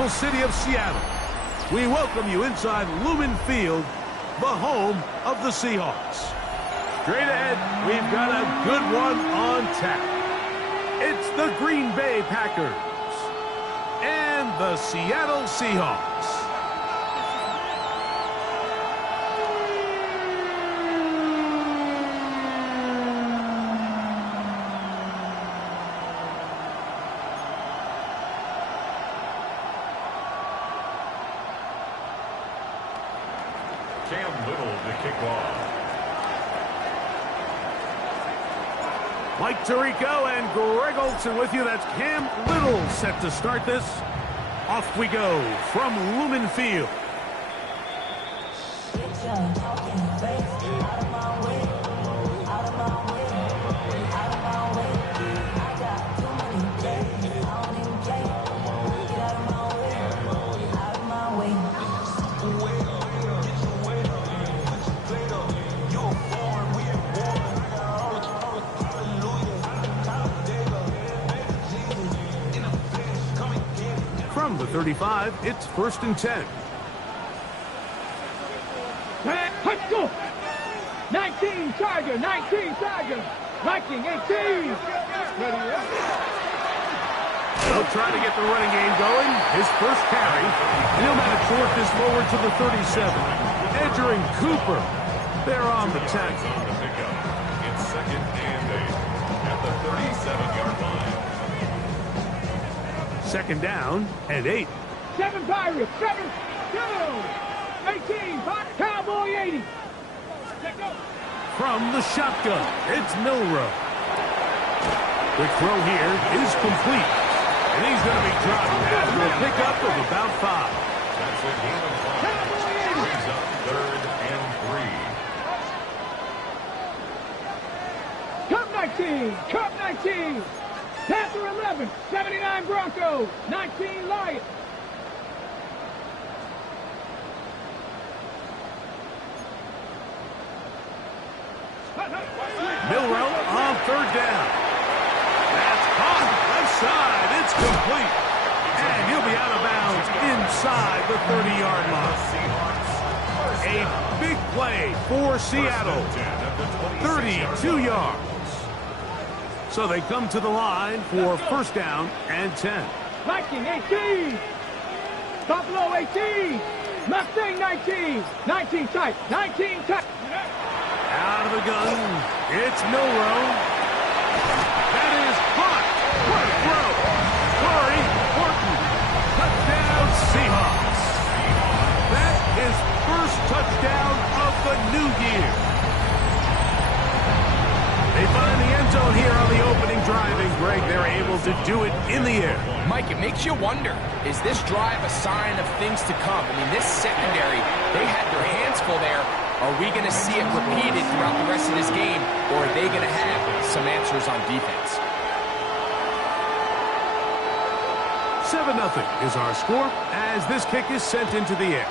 beautiful city of Seattle. We welcome you inside Lumen Field, the home of the Seahawks. Straight ahead, we've got a good one on tap. It's the Green Bay Packers and the Seattle Seahawks. Mike Tirico and Greg Olsen with you. That's Cam Little set to start this. Off we go from Lumen Field. From the 35, it's 1st and 10. Let's go! 19 Tiger, 19 Tiger. Viking 18. They'll try to get the running game going. His first carry. And he'll manage to work this forward to the 37. Edger and Cooper. They're on the tackle. It's 2nd and 8 at the 37-yard line. 2nd down and 8. 7 Pirates, 7, go! 18, Cowboy 80. Let's go. From the shotgun, it's Milrow. Quick throw here is complete. And he's going to be dropped after a pickup of about 5. That's a game of 5. Brings up 3rd and 3. Cup 19, Cup 19. Panther 11, 79 Broncos, 19 Lions. Milrow on 3rd down. That's caught left side. It's complete. And he'll be out of bounds inside the 30-yard line. A big play for Seattle. 32 yards. So they come to the line for 1st down and 10. Viking 18. Buffalo 18. Mustang 19. 19 tight. 19 tight. Out of the gun, it's Milrow. That is caught. What a throw. Corey Horton. Touchdown Seahawks. That is first touchdown of the new year. They find the end zone here on the opening drive, and Greg, they're able to do it in the air. Mike, it makes you wonder, is this drive a sign of things to come? I mean, this secondary, they had their hands full there. Are we going to see it repeated throughout the rest of this game, or are they going to have some answers on defense? 7-0 is our score as this kick is sent into the air.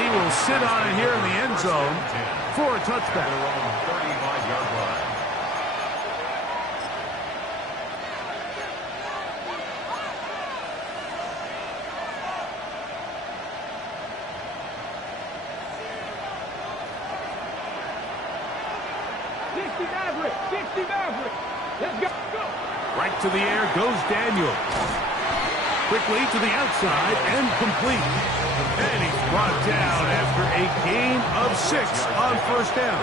He will sit on it here in the end zone for a touchback. 35-yard line. Let's go. Right to the air goes Daniel. Quickly to the outside and complete. And he's brought down after a gain of 6 on 1st down.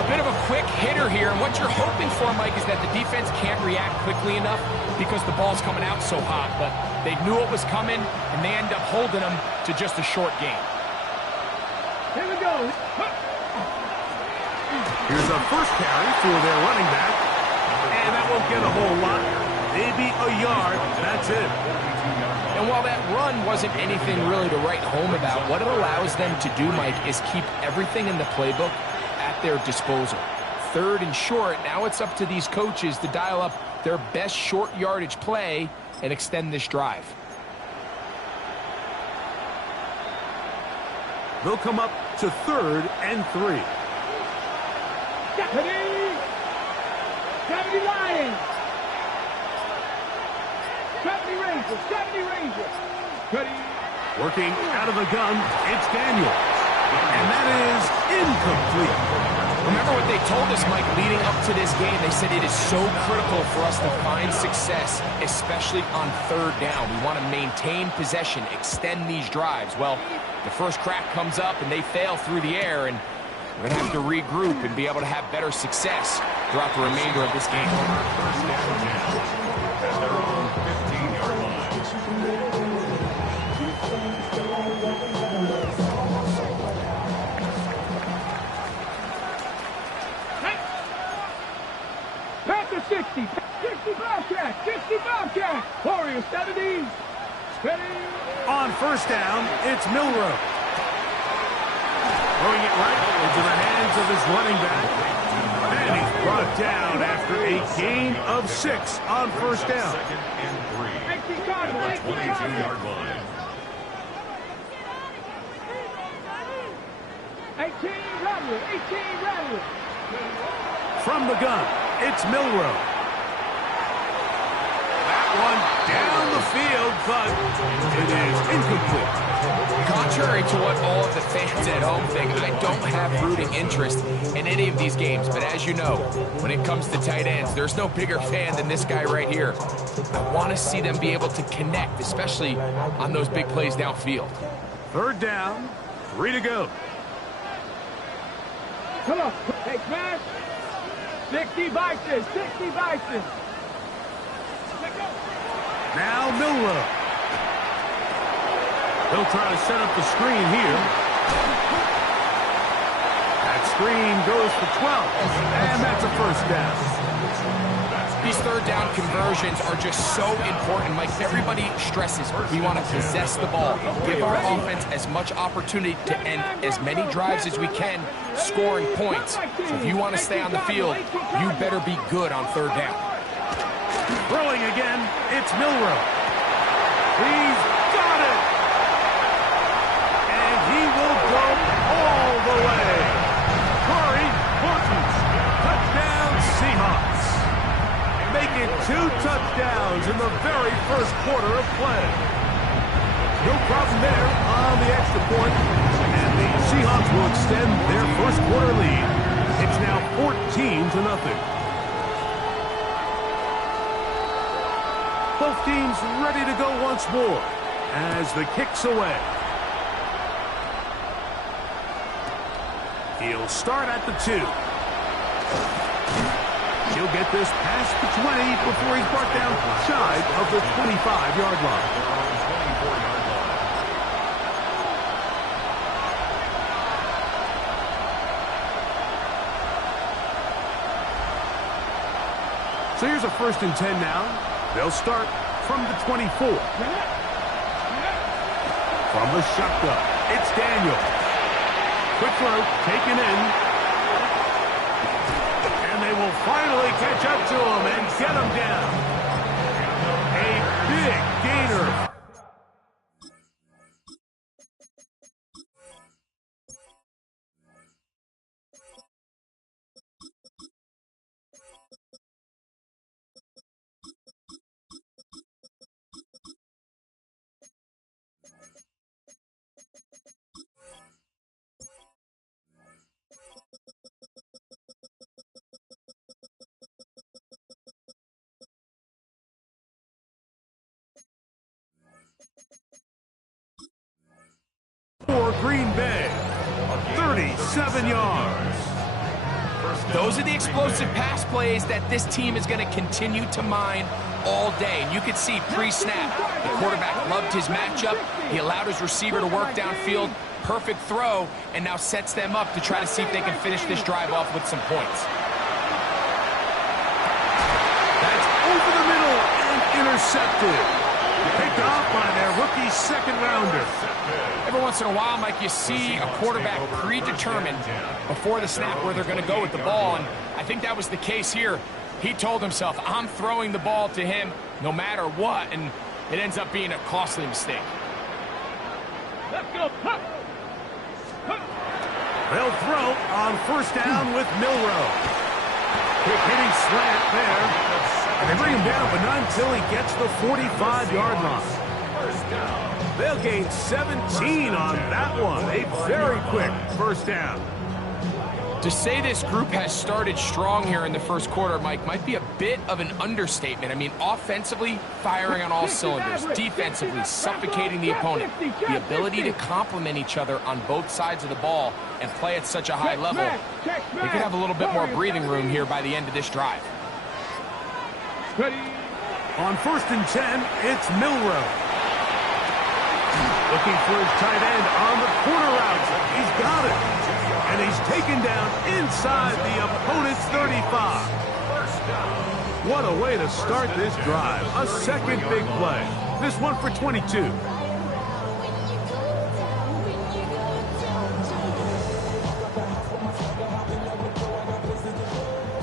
A bit of a quick hitter here, and what you're hoping for, Mike, is that the defense can't react quickly enough because the ball's coming out so hot. But they knew it was coming, and they end up holding them to just a short gain. Here we go. Here's a first carry for their running back. And that won't get a whole lot. Maybe a yard. That's it. And while that run wasn't anything really to write home about, what it allows them to do, Mike, is keep everything in the playbook at their disposal. 3rd and short, now it's up to these coaches to dial up their best short yardage play and extend this drive. They'll come up to 3rd and 3. 70 Lions. 70 Rangers. 70 Rangers. Ready. Working out of the gun, it's Daniels. And that is incomplete. Remember what they told us, Mike, leading up to this game. They said it is so critical for us to find success, especially on third down. We want to maintain possession, extend these drives. Well, the first crack comes up and they fail through the air, and we're going to have to regroup and be able to have better success throughout the remainder of this game. First down now at their own 15-yard line. Panther 60. 60 Bobcat. 60 Bobcat. Warriors 70. Ready. On first down, it's Milrow. Throwing it right into the hands of his running back. And he's brought down after a gain of 6 on first down. Second and 3. 18 Cardinals. At the 22-yard line. 18 Rattler. 18 Rattler. From the gun, it's Milrow. That one down the field, but it is incomplete. Contrary to what all of the fans at home think, I don't have rooting interest in any of these games. But as you know, when it comes to tight ends, there's no bigger fan than this guy right here. I want to see them be able to connect, especially on those big plays downfield. Third down, 3 to go. Come on. Hey, smash. 60 Bison. 60 Bison. Let go. Now Milrow. He'll try to set up the screen here. That screen goes for 12, and that's a first down. These third down conversions are just so important. Mike, everybody stresses we want to possess the ball, give our offense as much opportunity to end as many drives as we can, scoring points. So if you want to stay on the field, you better be good on third down. Throwing again, it's Milrow. He's got it. And he will go all the way. Corey Horton, touchdown Seahawks. Make it 2 touchdowns in the very first quarter of play. No problem there on the extra point. And the Seahawks will extend their first quarter lead. It's now 14-0. Both teams ready to go once more as the kick's away. He'll start at the 2. He'll get this past the 20 before he's brought down shy of the 25-yard line. 24-yard line. So here's a 1st and 10 now. They'll start from the 24. From the shotgun, it's Daniel. Quick throw, taken in. And they will finally catch up to him and get him down. A big gainer. For Green Bay, 37 yards. Those are the explosive pass plays that this team is going to continue to mine all day. And you could see pre-snap, the quarterback loved his matchup. He allowed his receiver to work downfield. Perfect throw, and now sets them up to try to see if they can finish this drive off with some points. That's over the middle and intercepted. Picked off by their rookie second-rounder. Every once in a while, Mike, you see a quarterback predetermined before the snap where they're going to go with the ball, and I think that was the case here. He told himself, I'm throwing the ball to him no matter what, and it ends up being a costly mistake. Let's go. They'll throw on first down with Milrow. Quick-hitting slant there. And they bring him down, but not until he gets the 45-yard line. They'll gain 17 on that one. A very quick first down. To say this group has started strong here in the first quarter, Mike, might be a bit of an understatement. I mean, offensively, firing on all cylinders. Defensively, suffocating the opponent. The ability to complement each other on both sides of the ball and play at such a high level. They could have a little bit more breathing room here by the end of this drive. On 1st and 10, it's Milroe. Looking for his tight end on the corner route. He's got it. And he's taken down inside the opponent's 35. What a way to start this drive. A second big play. This one for 22.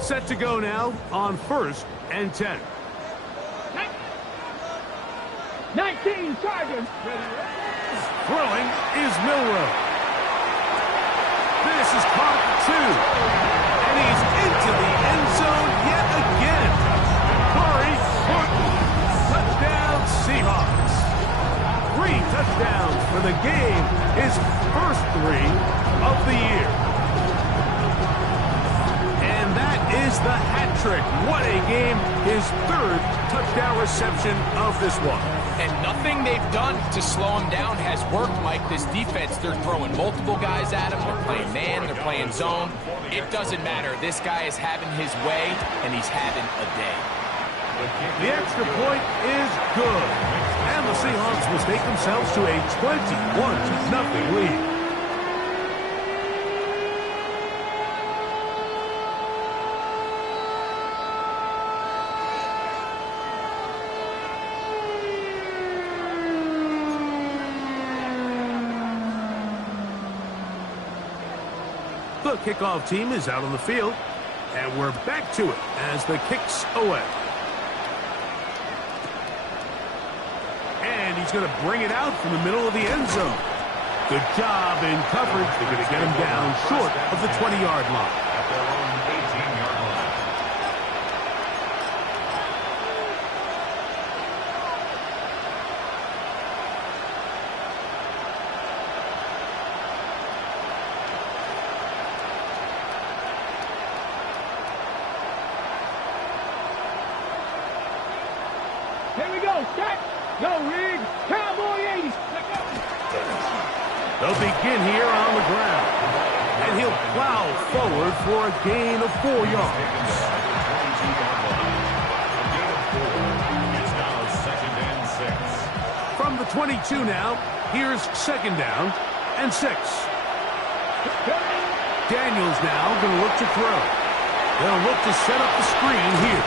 Set to go now on 1st and 10. 19 Chargers. Throwing is Milroe. This is caught 2. And he's into the end zone yet again. Corey Horton. Touchdown Seahawks. 3 touchdowns for the game. His first 3 of the year. And that is the hat trick. What a game. His 3rd touchdown reception of this one. And nothing they've done to slow him down has worked, Mike. This defense, they're throwing multiple guys at him. They're playing man, they're playing zone. It doesn't matter. This guy is having his way, and he's having a day. The extra point is good. And the Seahawks will take themselves to a 21-0 lead. The kickoff team is out on the field, and we're back to it as the kick's away. And he's going to bring it out from the middle of the end zone. Good job in coverage. They're going to get him down short of the 20-yard line. At their own 18-yard line. Here we go, set, go, Rig, Cowboy 80. They'll begin here on the ground. And he'll plow forward for a gain of 4 yards. It's now 2nd and 6. From the 22 now, here's 2nd down and 6. Daniels now going to look to throw. They'll look to set up the screen here.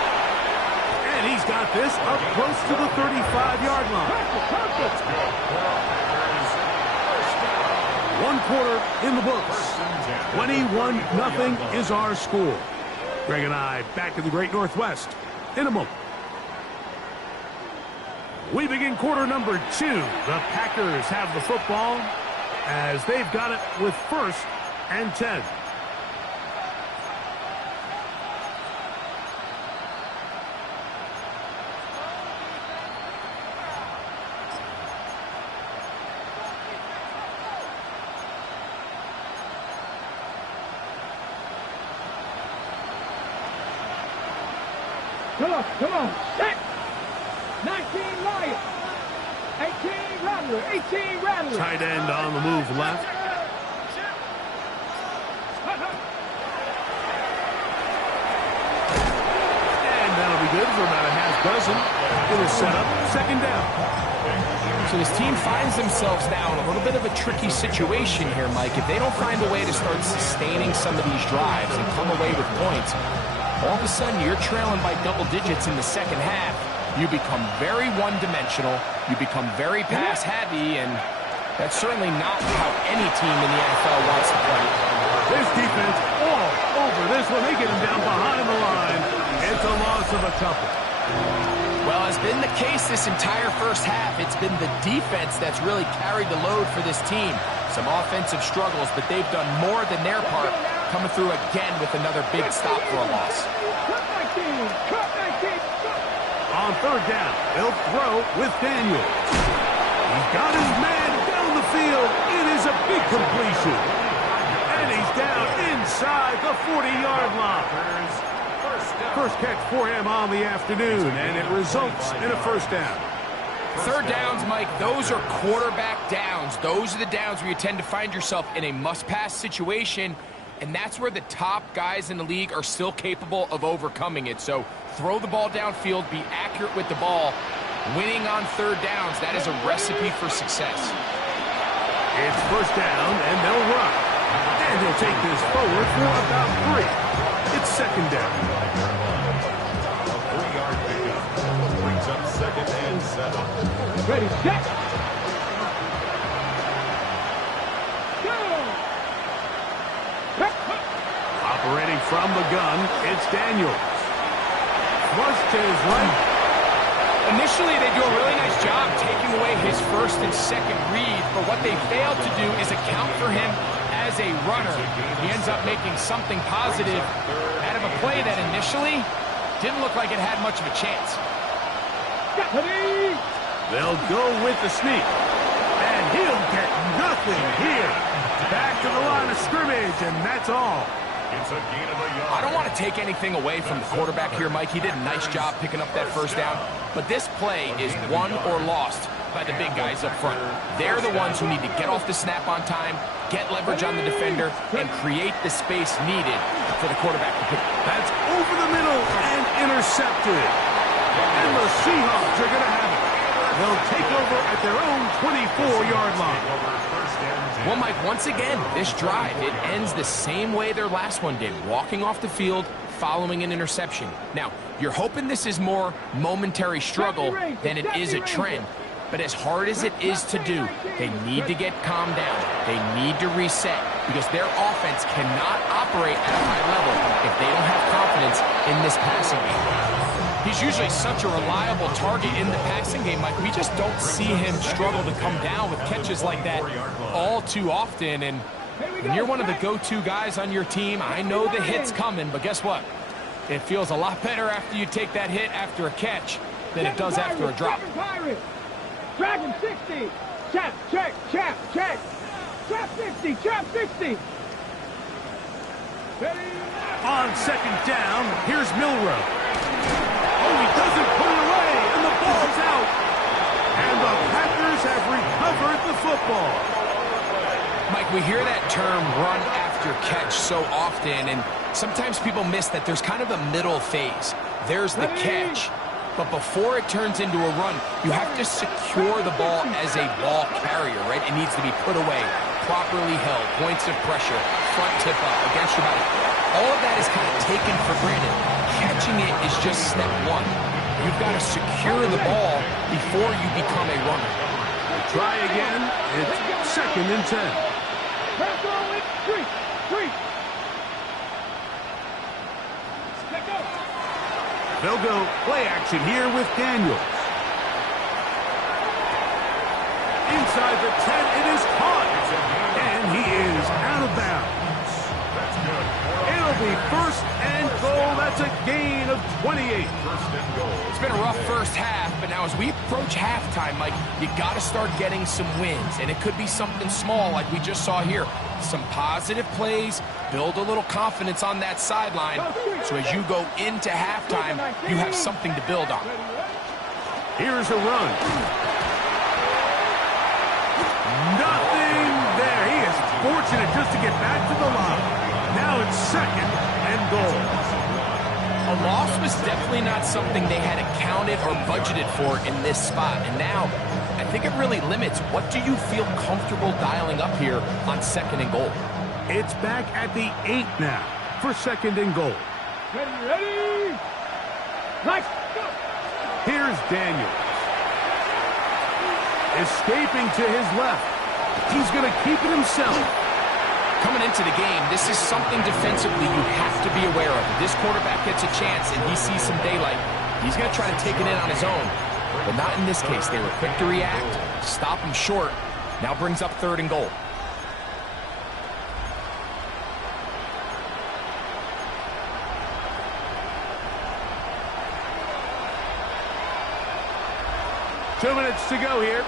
And he's got this up close to the 35-yard line. 1 quarter in the books. 21-0 is our score. Greg and I back in the Great Northwest in a moment. We begin quarter number 2. The Packers have the football as they've got it with 1st and 10. Come on, set. 19 Lion. 18 Rattler, 18 Rattler. Tight end on the move left. And that'll be good for about a half dozen. It'll set up 2nd down. So this team finds themselves now in a little bit of a tricky situation here, Mike. If they don't find a way to start sustaining some of these drives and come away with points, all of a sudden you're trailing by double digits in the second half. You become very one-dimensional. You become very pass-heavy, and that's certainly not how any team in the NFL wants to play. This defense all over this one. They get him down behind the line. It's a loss of a couple. Well, has been the case this entire first half. It's been the defense that's really carried the load for this team. Some offensive struggles, but they've done more than their part coming through again with another big stop for a loss. On third down, they'll throw with Daniel. He's got his man down the field. It is a big completion. And he's down inside the 40-yard line. First catch for him on the afternoon, and it results in a first down. Third downs, Mike, those are quarterback downs. Those are the downs where you tend to find yourself in a must-pass situation, and that's where the top guys in the league are still capable of overcoming it. So throw the ball downfield, be accurate with the ball. Winning on third downs, that is a recipe for success. It's first down, and they'll run. And he'll take this forward for about 3. It's second down. A 3-yard pickup brings up second and 7. Ready, set. Go. Operating from the gun, it's Daniels. Flush to his right. Initially, they do a really nice job taking away his first and second read, but what they failed to do is account for him as a runner. He ends up making something positive out of a play that initially didn't look like it had much of a chance. They'll go with the sneak. And he'll get nothing here. Back to the line of scrimmage, and that's all. It's a gain of a yard. I don't want to take anything away from the quarterback here, Mike. He did a nice job picking up that first down. But this play is won or lost by the big guys up front. They're the ones who need to get off the snap on time, get leverage on the defender, and create the space needed for the quarterback to pick. That's over the middle and intercepted. And the Seahawks are going to have it. They'll take over at their own 24-yard line. Well, Mike, once again, this drive, it ends the same way their last one did, walking off the field, following an interception. Now, you're hoping this is more momentary struggle than it is a trend. But as hard as it is to do, they need to get calmed down. They need to reset because their offense cannot operate at a high level if they don't have confidence in this passing game. He's usually such a reliable target in the passing game, Mike. We just don't see him struggle to come down with catches like that all too often. And when you're one of the go-to guys on your team, I know the hit's coming, but guess what? It feels a lot better after you take that hit after a catch than it does after a drop. Dragon 60. Chap, check, chap, check. Chap 60, chap 60. On second down, here's Milrow. Oh, he doesn't put it away, and the ball's out. And the Packers have recovered the football. Mike, we hear that term run after catch so often, and sometimes people miss that there's kind of a middle phase. There's the catch, but before it turns into a run, you have to secure the ball as a ball carrier, right? It needs to be put away, properly held, points of pressure, front tip up, against your body. All of that is kind of taken for granted. Catching it is just step one. You've got to secure the ball before you become a runner. Try again. It's second and 10. They'll go play action here with Daniels. Inside the 10, it is caught. And he is out of bounds. It'll be first and goal. That's a gain of 28. First and goal. It's been a rough first half, but now as we approach halftime, Mike, you got to start getting some wins. And it could be something small like we just saw here. Some positive plays, build a little confidence on that sideline. So as you go into halftime, you have something to build on. Here's a run. Nothing there. He is fortunate just to get back to the line. Now it's second and goal. A loss was definitely not something they had accounted or budgeted for in this spot. And now, I think it really limits what do you feel comfortable dialing up here on second and goal. It's back at the 8 now for second and goal. Ready? Let's go. Here's Daniels. Escaping to his left. He's going to keep it himself. Coming into the game, this is something defensively you have to be aware of. If this quarterback gets a chance and he sees some daylight, he's going to try to take it in on his own. But not in this case. They were quick to react, stop him short. Now brings up third and goal. 2 minutes to go here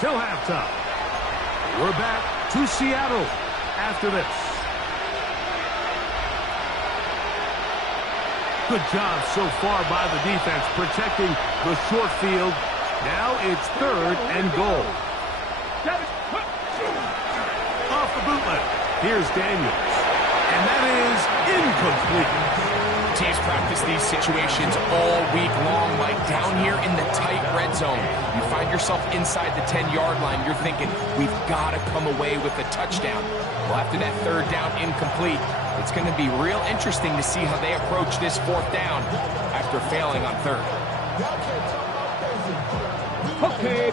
till halftime. We're back to Seattle after this. Good job so far by the defense protecting the short field. Now it's 3rd and goal. Off the bootleg. Here's Daniels. And that is incomplete. Teams practice these situations all week long, Mike. Down here in the tight red zone, you find yourself inside the 10-yard line. You're thinking, we've got to come away with a touchdown. Well, after that 3rd down incomplete, it's going to be real interesting to see how they approach this 4th down after failing on 3rd.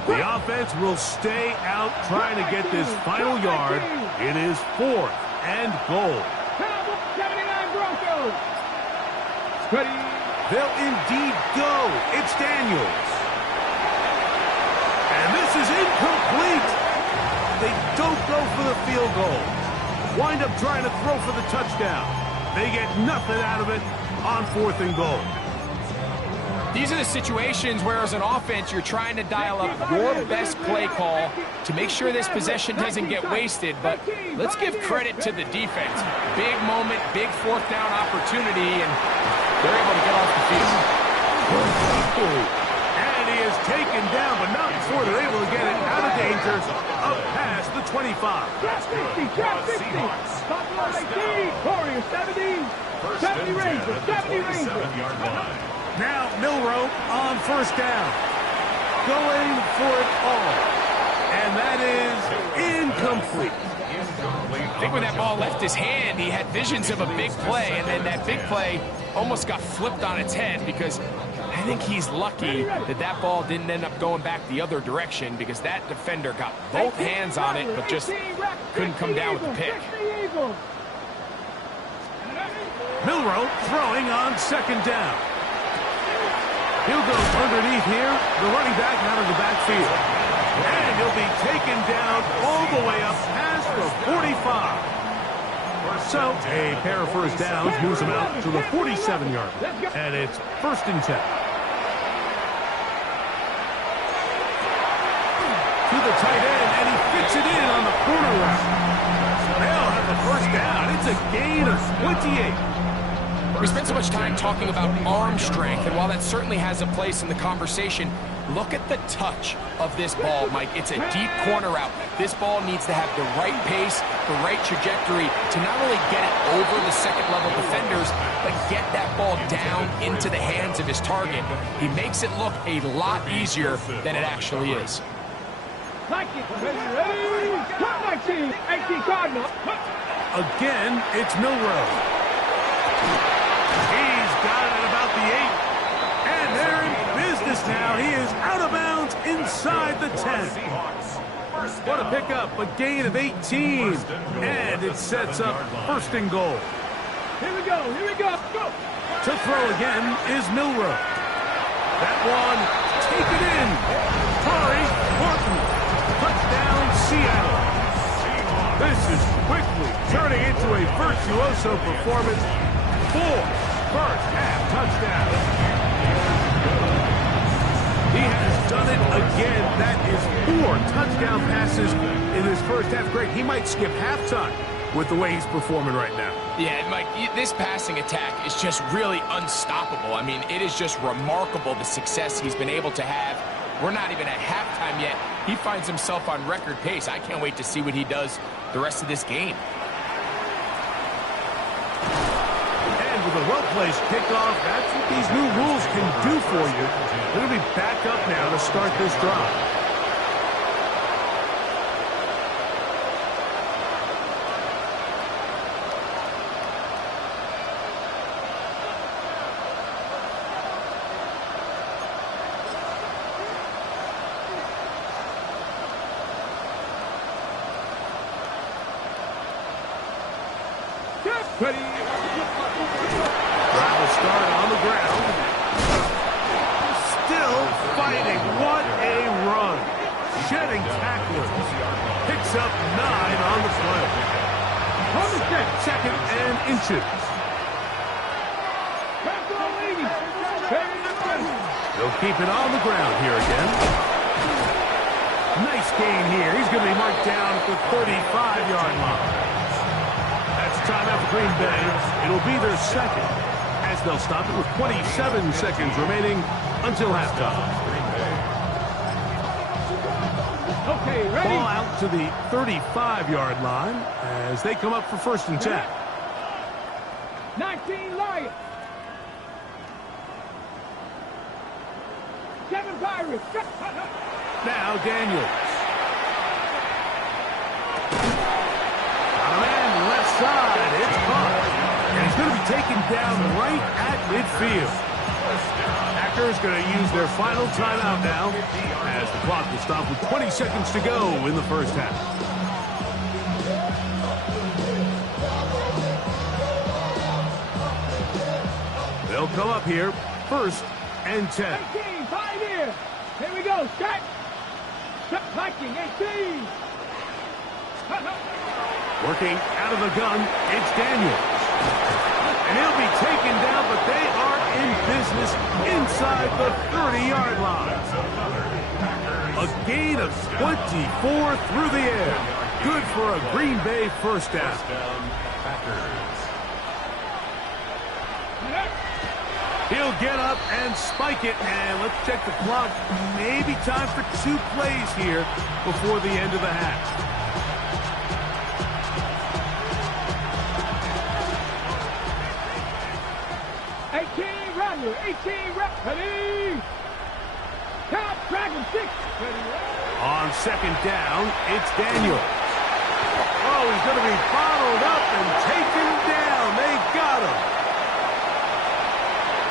The offense will stay out trying to get this final yard. It is 4th and goal. 79 Broncos. Ready. They'll indeed go. It's Daniels. And this is incomplete. They don't go for the field goal. Wind up trying to throw for the touchdown. They get nothing out of it on 4th and goal. These are the situations where, as an offense, you're trying to dial up your best play call to make sure this possession doesn't get wasted. But let's give credit to the defense. Big moment, big 4th down opportunity, and they're able to get off the field. And he is taken down, but not before they're able to get it out of danger, up past the 25. Trap 50, trap 50. Buffalo 18, Warriors 70, 70 Rangers, 70 Rangers. Now Milroe on 1st down. Going for it all. And that is incomplete. I think when that ball left his hand, he had visions of a big play, and then that big play almost got flipped on its head, because I think he's lucky that that ball didn't end up going back the other direction, because that defender got both hands on it but just couldn't come down with the pick. Milroe throwing on 2nd down. He'll go underneath here, the running back out of the backfield. And he'll be taken down all the way up past the 45. So a pair of 1st downs moves him out to the 47-yard line. And it's 1st and 10. To the tight end, and he fits it in on the corner route. They'll have the 1st down. It's a gain of 28. We spent so much time talking about arm strength, and while that certainly has a place in the conversation, look at the touch of this ball, Mike. It's a deep corner route. This ball needs to have the right pace, the right trajectory to not only get it over the second-level defenders, but get that ball down into the hands of his target. He makes it look a lot easier than it actually is. Again, it's Milroe. He's got it at about the 8. And they're in business now. He is out of bounds inside the 10. What a pickup, a gain of 18. And it sets up 1st and goal. Here we go, here we go. Go. To throw again is Milroe. That one taken in. Tari Horton. Touchdown, Seattle. This is quickly turning into a virtuoso performance. 4 first-half touchdowns. He has done it again. That is 4 touchdown passes in his first half. Great. He might skip halftime with the way he's performing right now. Yeah, Mike, this passing attack is just really unstoppable. I mean, it is just remarkable the success he's been able to have. We're not even at halftime yet. He finds himself on record pace. I can't wait to see what he does the rest of this game. With a well-placed kickoff, that's what these new rules can do for you. They're going to be back up now to start this drive. Ready. Drive will start on the ground. Still fighting. What a run. Shedding tacklers. Picks up 9 on the play. On the set, 2nd and inches. They'll keep it on the ground here again. Nice gain here. He's going to be marked down at the 35-yard line. That's timeout for Green Bay. It'll be their second, as they'll stop it with 27 seconds remaining until halftime. Okay, ready? Ball out to the 35-yard line as they come up for 1st and 10. 19 Lions. 7 Pirates. Now Daniels. Got a man left side. It's caught. And he's going to be taken down right at midfield. Packers going to use their final timeout now as the clock will stop with 20 seconds to go in the first half. They'll come up here, 1st and 10. 18, Pioneer. Here we go. Set. Viking, 18. Working out of the gun, it's Daniels. And he'll be taken down, but they are in business inside the 30-yard line. A gain of 24 through the air. Good for a Green Bay first down. He'll get up and spike it, and let's check the clock. Maybe time for 2 plays here before the end of the half. Runner, 18 ready. Count, Dragon 6. On 2nd down, it's Daniels. Oh, he's going to be bottled up and taken down. They got him.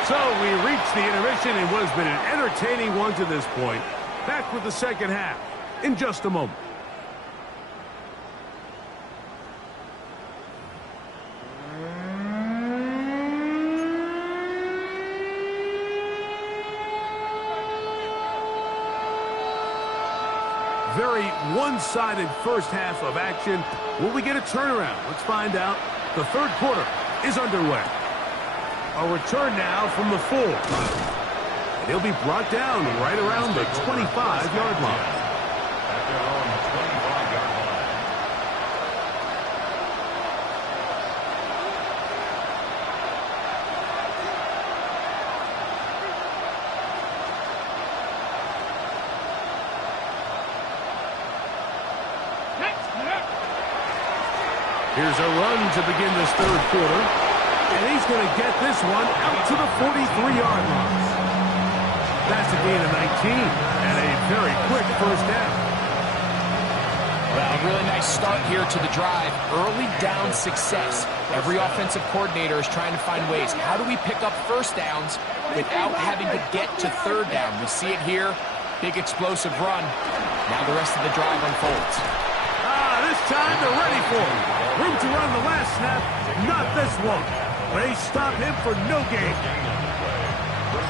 So we reach the intermission in what has been an entertaining one to this point. Back with the second half in just a moment. Very one-sided first half of action. Will we get a turnaround? Let's find out. The 3rd quarter is underway. A return now from the 4. And he'll be brought down right around the 25-yard line. Here's a run to begin this 3rd quarter. And he's going to get this one out to the 43-yard line. That's a gain of 19 and a very quick first down. Well, a really nice start here to the drive. Early down success. Every offensive coordinator is trying to find ways. How do we pick up first downs without having to get to 3rd down? We see it here. Big explosive run. Now the rest of the drive unfolds. This time they're ready for him. Room to run the last snap. Not this one. They stop him for no gain.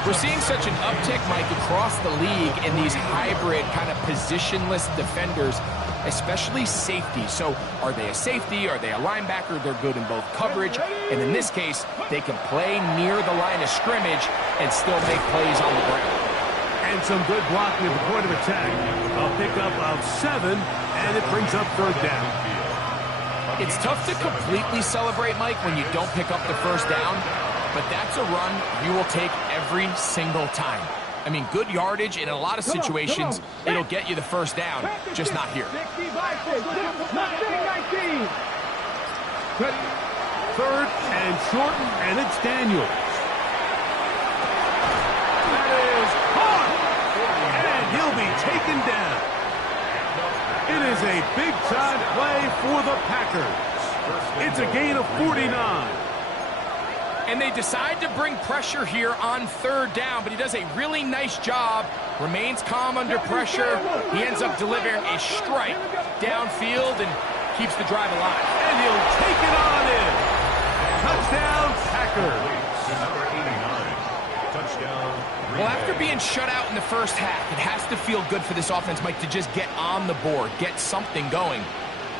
We're seeing such an uptick, Mike, across the league in these hybrid kind of positionless defenders, especially safety. So are they a safety? Are they a linebacker? They're good in both coverage. And in this case, they can play near the line of scrimmage and still make plays on the ground. And some good blocking at the point of attack. A pickup of 7, and it brings up 3rd down. It's tough to completely celebrate, Mike, when you don't pick up the first down, but that's a run you will take every single time. I mean, good yardage in a lot of situations, it'll get you the first down, just not here. 3rd and short, and it's Daniels. That is caught, and he'll be taken down. It is a big-time play for the Packers. It's a gain of 49. And they decide to bring pressure here on 3rd down, but he does a really nice job. Remains calm under pressure. He ends up delivering a strike downfield and keeps the drive alive. And he'll take it on in. Touchdown, Packers. Number 89. Touchdown. Well, after being shut out in the first half, it has to feel good for this offense, Mike, to just get on the board, get something going.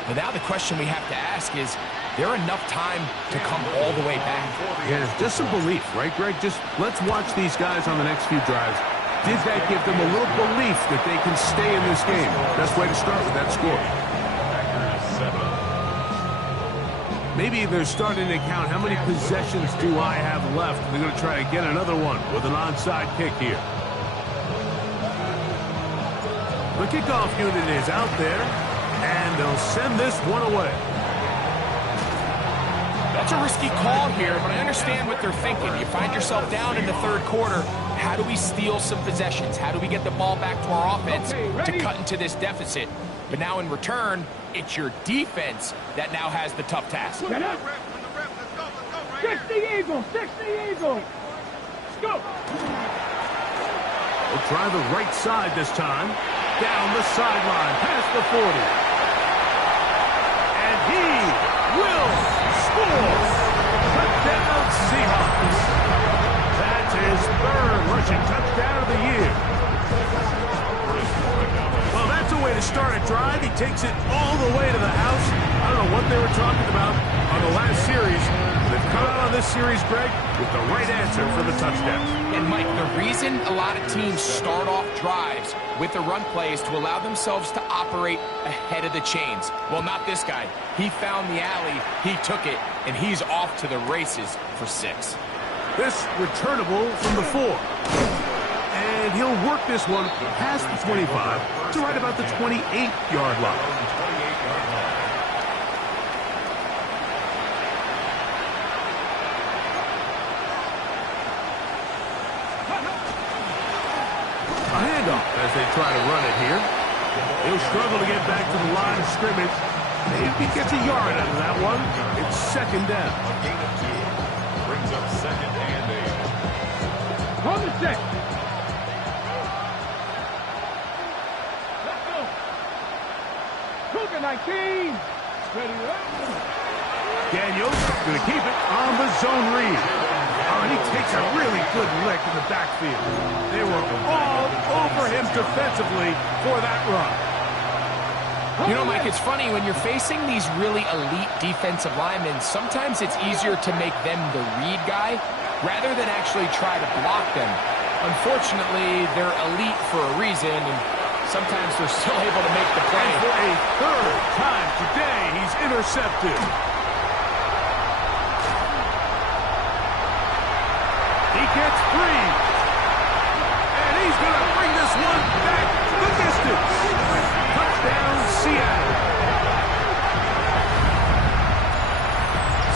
But now the question we have to ask is there enough time to come all the way back? Yeah, just some belief, right, Greg? Just let's watch these guys on the next few drives. Did that give them a little belief that they can stay in this game? Best way to start with that score. Maybe they're starting to count how many possessions do I have left. They're going to try to get another one with an onside kick here. The kickoff unit is out there, and they'll send this one away. That's a risky call here, but I understand what they're thinking. You find yourself down in the third quarter. How do we steal some possessions? How do we get the ball back to our offense to cut into this deficit? But now in return, it's your defense that now has the tough task. 60 Eagles, 60 Eagles. Let's go. We'll try the right side this time. Down the sideline, past the 40. And he will score. Touchdown, Seahawks. That's his third rushing touchdown of the year. Well, that's a way to start a drive. He takes it all the way to the house. I don't know what they were talking about on the last series. They've come out on this series, Greg, with the right answer for the touchdown. And, Mike, the reason a lot of teams start off drives with the run play is to allow themselves to operate ahead of the chains. Well, not this guy. He found the alley, he took it, and he's off to the races for 6. This returnable from the 4. And he'll work this one past the 25 to right about the 28-yard line. A handoff as they try to run it here. He'll struggle to get back to the line of scrimmage. Maybe gets a yard out of that one. It's second down. A gain of 2 brings up second and 8. On the set. Let's go. Cougar 19. Ready to run. Daniels going to keep it on the zone read. Oh, and he takes a really good lick in the backfield. They were all over him defensively for that run. You know, Mike, it's funny, when you're facing these really elite defensive linemen, sometimes it's easier to make them the read guy rather than actually try to block them. Unfortunately, they're elite for a reason, and sometimes they're still able to make the play. And for a third time today, he's intercepted. He gets 3. And he's going to bring this one back the distance. Touchdown, Seattle.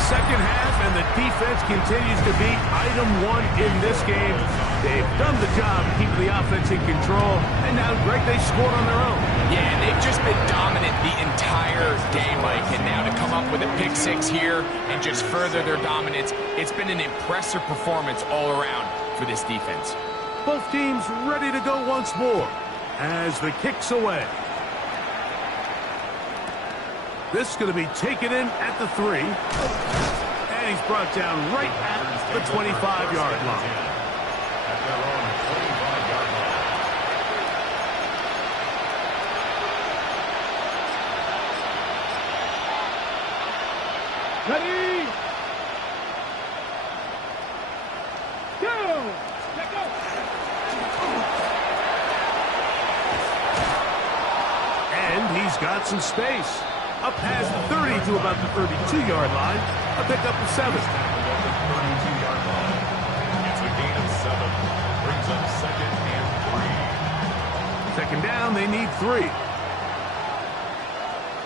Second half, and the defense continues to be item 1 in this game. They've done the job keeping the offense in control, and now, Greg, they scored on their own. Yeah, they've just been dominant the entire day, Mike, and now to come up with a pick 6 here and just further their dominance, it's been an impressive performance all around for this defense. Both teams ready to go once more as the kick's away. This is going to be taken in at the 3. And he's brought down right at the 25-yard line. At their own 25-yard line. Ready. Go. Let go. And he's got some space. Up past the 30 to about the 32-yard line. A pickup of 7. At the 32-yard line. It's a gain of 7. Brings up second and 3. Second down, they need 3.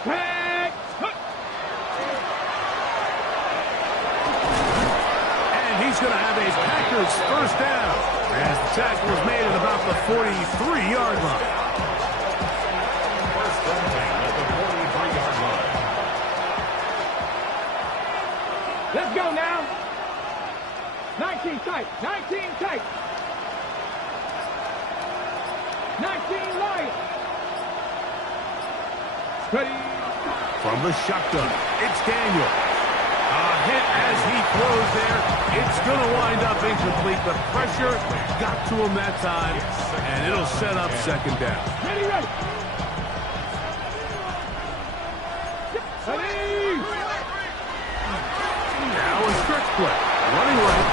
Back. And he's going to have a Packers first down as the tackle was made at about the 43-yard line. First and 10 at the 43-yard line. Let's go now. 19 tight. 19 tight. 19 light. Ready. From the shotgun, it's Daniel. A hit as he throws there. It's going to wind up incomplete. The pressure got to him that time, and it'll set up second down. Ready, ready. Ready. Now a stretch play. Running right.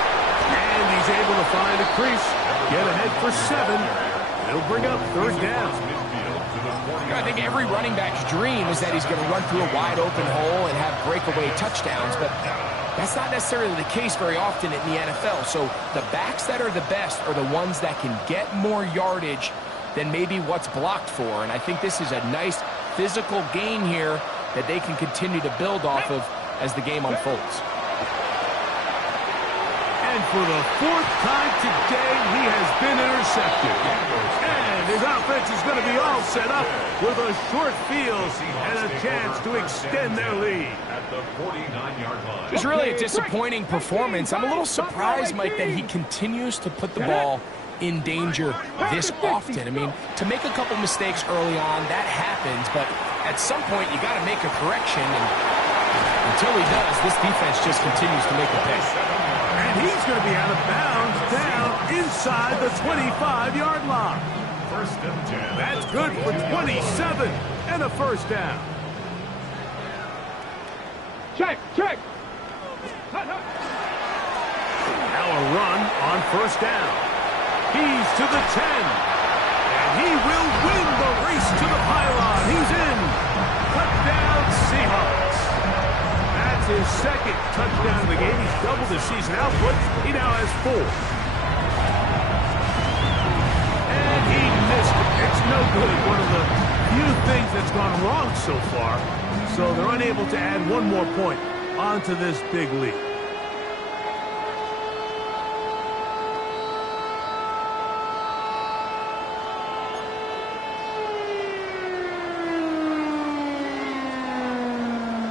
And he's able to find a crease. get ahead for 7. It'll bring up third down. I think every running back's dream is that he's going to run through a wide open hole and have breakaway touchdowns, but that's not necessarily the case very often in the NFL. So the backs that are the best are the ones that can get more yardage than maybe what's blocked for. And I think this is a nice physical gain here that they can continue to build off of as the game unfolds. And for the 4th time today, he has been intercepted. And his offense is going to be all set up with a short field and a chance to extend their lead. At the 49-yard line. Just really a disappointing performance. I'm a little surprised, Mike, that he continues to put the ball in danger this often. I mean, to make a couple mistakes early on, that happens, but at some point you got to make a correction, and until he does, this defense just continues to make a pay. And he's going to be out of bounds down inside the 25-yard line. First and 10. That's good for 27 and a first down. Check, check. Now a run on first down. He's to the 10. And he will win the race to the pylon. He's in. Touchdown, Seahawks. That's his second touchdown of the game. He's doubled his season output. He now has 4. And he missed it. It's no good. One of the few things that's gone wrong so far. So they're unable to add one more point onto this big lead.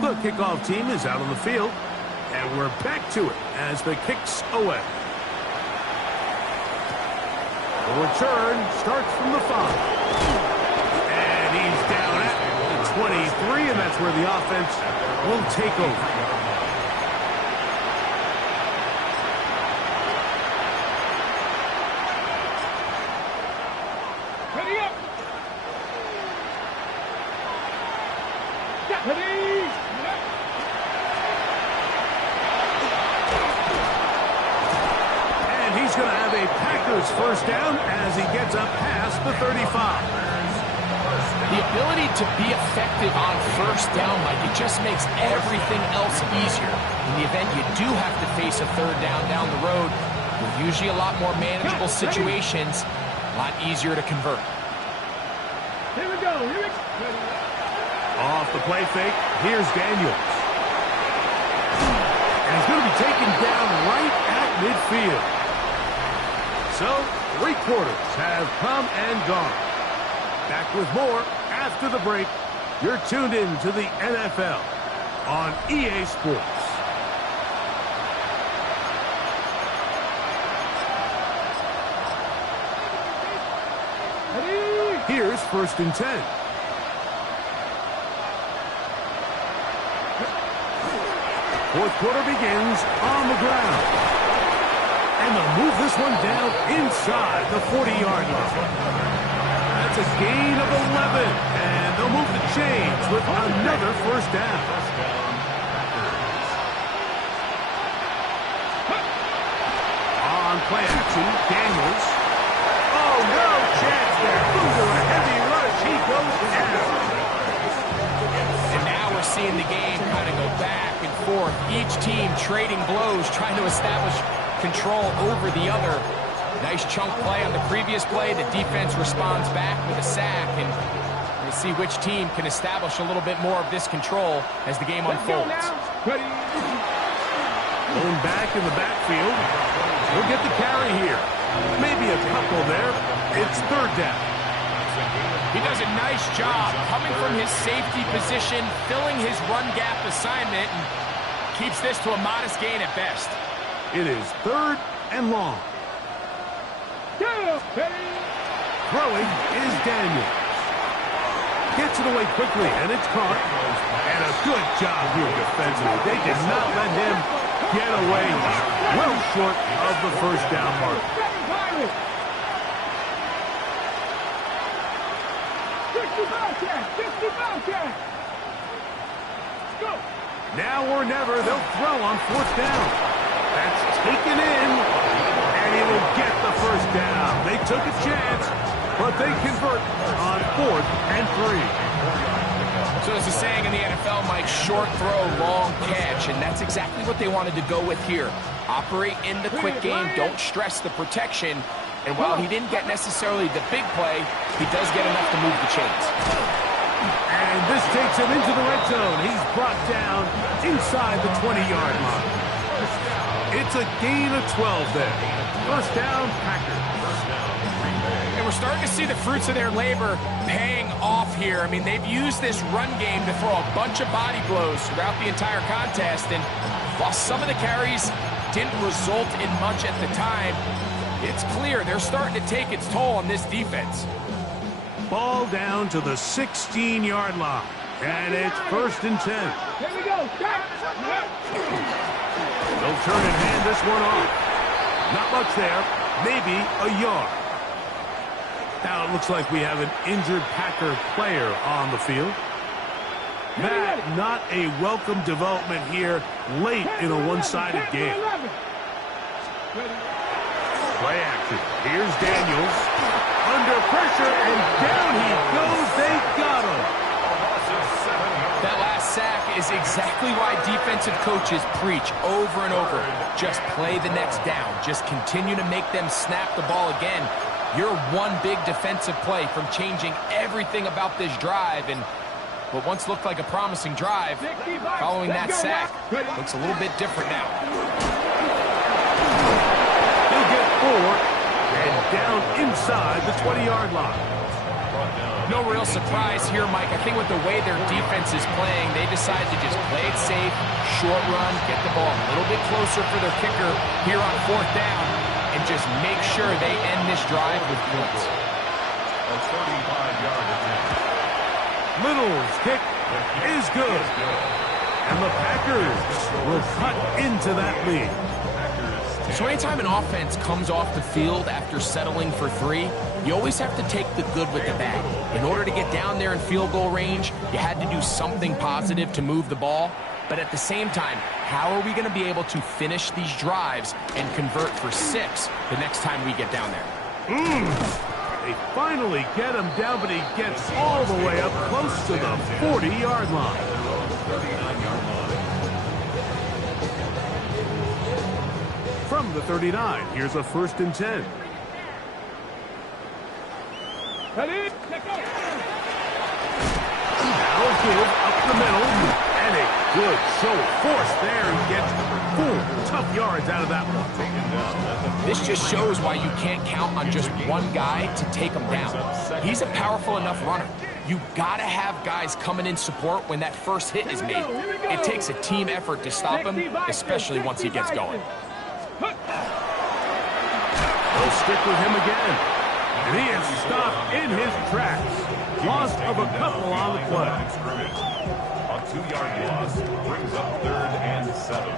The kickoff team is out on the field, and we're back to it as the kick's away. The return starts from the 5. And he's down at the 23, and that's where the offense will take over. Ready up. Ready. And he's going to have a Packers first down as he gets up past the 35. The ability to be effective on first down, Mike, it just makes everything else easier. In the event you do have to face a third down the road, they're usually a lot more manageable situations, a lot easier to convert. Here we go. Here we go. Off the play fake, here's Daniels. And he's going to be taken down right at midfield. So, 3 quarters have come and gone. Back with more after the break. You're tuned in to the NFL on EA Sports. Here's first and 10. Fourth quarter begins on the ground. And they'll move this one down inside the 40-yard line. That's a gain of 11. And they'll move the chains with another first down. On play action, Daniels. Oh, no chance there. Under a heavy rush, he goes down. And now we're seeing the game kind of go back and forth. Each team trading blows, trying to establish control over the other. Nice chunk play on the previous play. The defense responds back with a sack, and we'll see which team can establish a little bit more of this control as the game unfolds. Ready. Going back in the backfield. We'll get the carry here. Maybe a couple there. It's third down. He does a nice job coming from his safety position, filling his run gap assignment, and keeps this to a modest gain at best. It is third and long. Throwing is Daniels. Gets it away quickly, and it's caught. And a good job here defensively. They did not let him get away. Well short of the first down mark. Now or never, they'll throw on fourth down. That's taken in, and he will get the first down. They took a chance, but they convert on 4th and 3. So there's a saying in the NFL, Mike, short throw, long catch, and that's exactly what they wanted to go with here. Operate in the quick game, don't stress the protection, and while he didn't get necessarily the big play, he does get enough to move the chains. And this takes him into the red zone. He's brought down inside the 20-yard line. It's a gain of 12 there. First down, Packers. And we're starting to see the fruits of their labor paying off here. I mean, they've used this run game to throw a bunch of body blows throughout the entire contest. And while some of the carries didn't result in much at the time, it's clear they're starting to take its toll on this defense. Ball down to the 16-yard line. And it's 1st and 10. Here we go. They'll turn and hand this one off. Not much there. Maybe a yard. Now it looks like we have an injured Packer player on the field. That, not a welcome development here late in a one-sided game. Play action. Here's Daniels. Under pressure, and down he goes. They got him. That last sack is exactly why defensive coaches preach over and over. Just play the next down. Just continue to make them snap the ball again. You're one big defensive play from changing everything about this drive, and what once looked like a promising drive, following that sack, looks a little bit different now. He'll get 4, and down inside the 20-yard line. No real surprise here, Mike. I think with the way their defense is playing, they decide to just play it safe, short run, get the ball a little bit closer for their kicker here on 4th down, and just make sure they end this drive with points. A 35-yard attempt. Little's kick is good. And the Packers will cut into that lead. So anytime an offense comes off the field after settling for 3, you always have to take the good with the bad. In order to get down there in field goal range, you had to do something positive to move the ball. But at the same time, how are we going to be able to finish these drives and convert for 6 the next time we get down there? They finally get him down, but he gets all the way up close to the 40-yard line. From the 39, here's a 1st and 10. Ready? Now give up the middle. And a good show of force there. He gets 4 tough yards out of that one. This just shows why you can't count on just one guy to take him down. He's a powerful enough runner. You gotta have guys coming in support when that first hit is made. It takes a team effort to stop him, especially once he gets going. They'll stick with him again. And he is stopped in his tracks. Loss of a couple on the play. A 2-yard loss brings up 3rd and 7.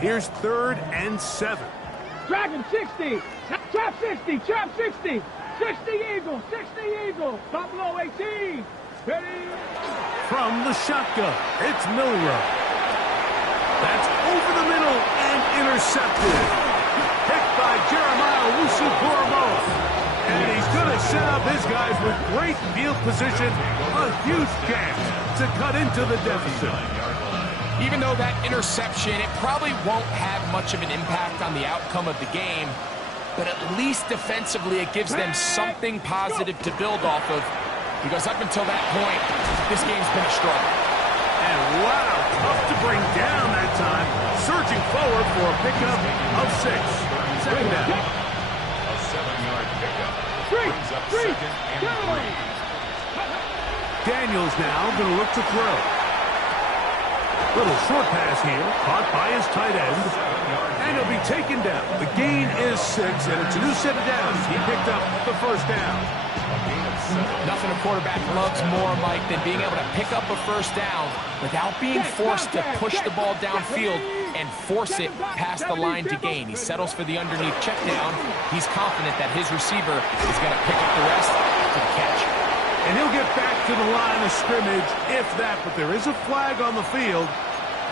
Here's 3rd and 7. Dragon 60. Trap 60. Trap 60. 60 Eagle. 60 Eagle. Buffalo 18. Ready? From the shotgun, it's Milrow. That's over the middle and intercepted. Picked by Jeremiah Wusu-Koromo. And he's going to set up his guys with great field position. A huge chance to cut into the deficit. Even though that interception, it probably won't have much of an impact on the outcome of the game, but at least defensively it gives them something positive to build off of, because up until that point, this game's been a struggle. And wow, tough to bring down that time. Surging forward for a pickup of 6. 2nd down. A 7-yard pickup. Brings up 2nd and 3. Daniels now going to look to throw. Little short pass here, caught by his tight end, and he'll be taken down. The gain is 6, and it's a new set of downs. He picked up the first down. Nothing a quarterback loves more, Mike, than being able to pick up a first down without being forced to push the ball downfield and force it past the line to gain. He settles for the underneath check down. He's confident that his receiver is going to pick up the rest after the catch. And he'll get back to the line of scrimmage, if that. But there is a flag on the field,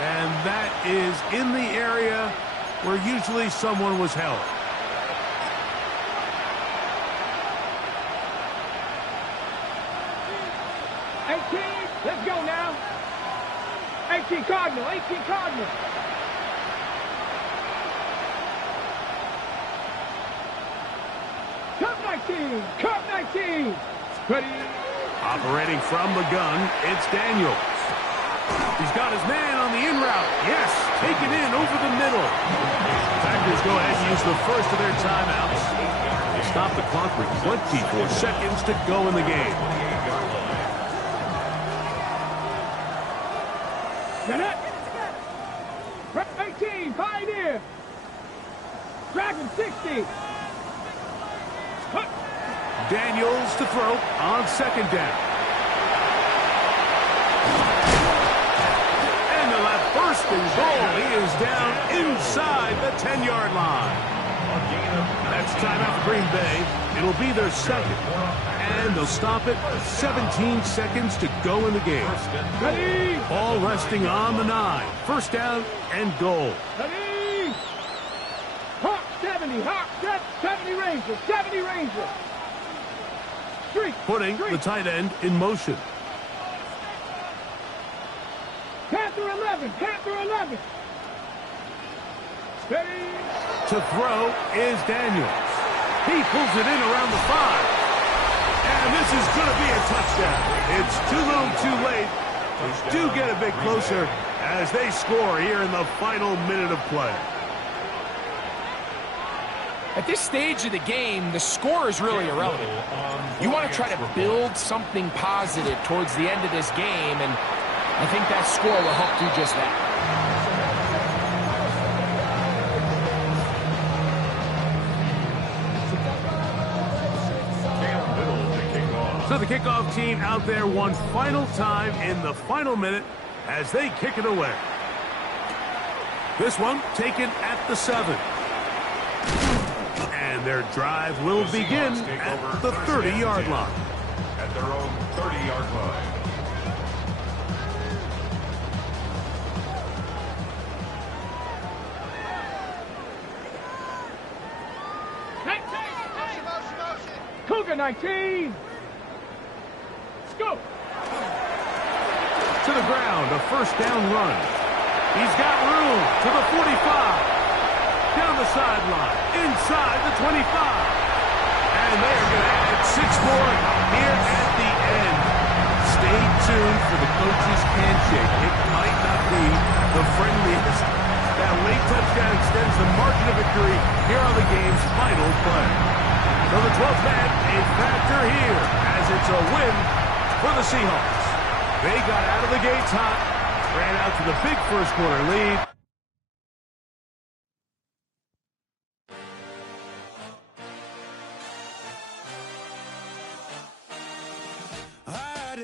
and that is in the area where usually someone was held. Let's go now. 18 Cardinal, 18 Cardinal. Cup 19, Cup 19. Ready. Operating from the gun, it's Daniels. He's got his man on the in route. Yes, taken in over the middle. Packers go ahead and use the first of their timeouts. They stop the clock with 24 seconds to go in the game. Get it. 18, Pioneer. Dragon 60. Cut. Daniels to throw on second down. And the left first and goal. He is down inside the 10-yard line. That's timeout for Green Bay. It'll be their second. And they'll stop it. 17 seconds to go in the game. Ready. Ball resting on the 9. First down and goal. Ready. Hawk 70, Hawk 70 Rangers, 70 Rangers. Streak. Putting the tight end in motion. Panther 11, Panther 11. Ready. To throw is Daniels. He pulls it in around the 5. And this is going to be a touchdown. It's too little too late. They do get a bit closer as they score here in the final minute of play. At this stage of the game, the score is really irrelevant. You want to try to build something positive towards the end of this game, and I think that score will help do just that. So the kickoff team out there one final time in the final minute as they kick it away. This one taken at the 7. And their drive will begin at the 30-yard line. At their own 30-yard line. Cougar 19. Go. To the ground, a first down run. He's got room to the 45. Down the sideline, inside the 25. And they are going to add 6 more here at the end. Stay tuned for the coach's handshake. It might not be the friendliest. That late touchdown extends the margin of victory here on the game's final play. So the 12th man, a factor here as it's a win for the Seahawks. They got out of the gates hot, ran out to the big first quarter lead,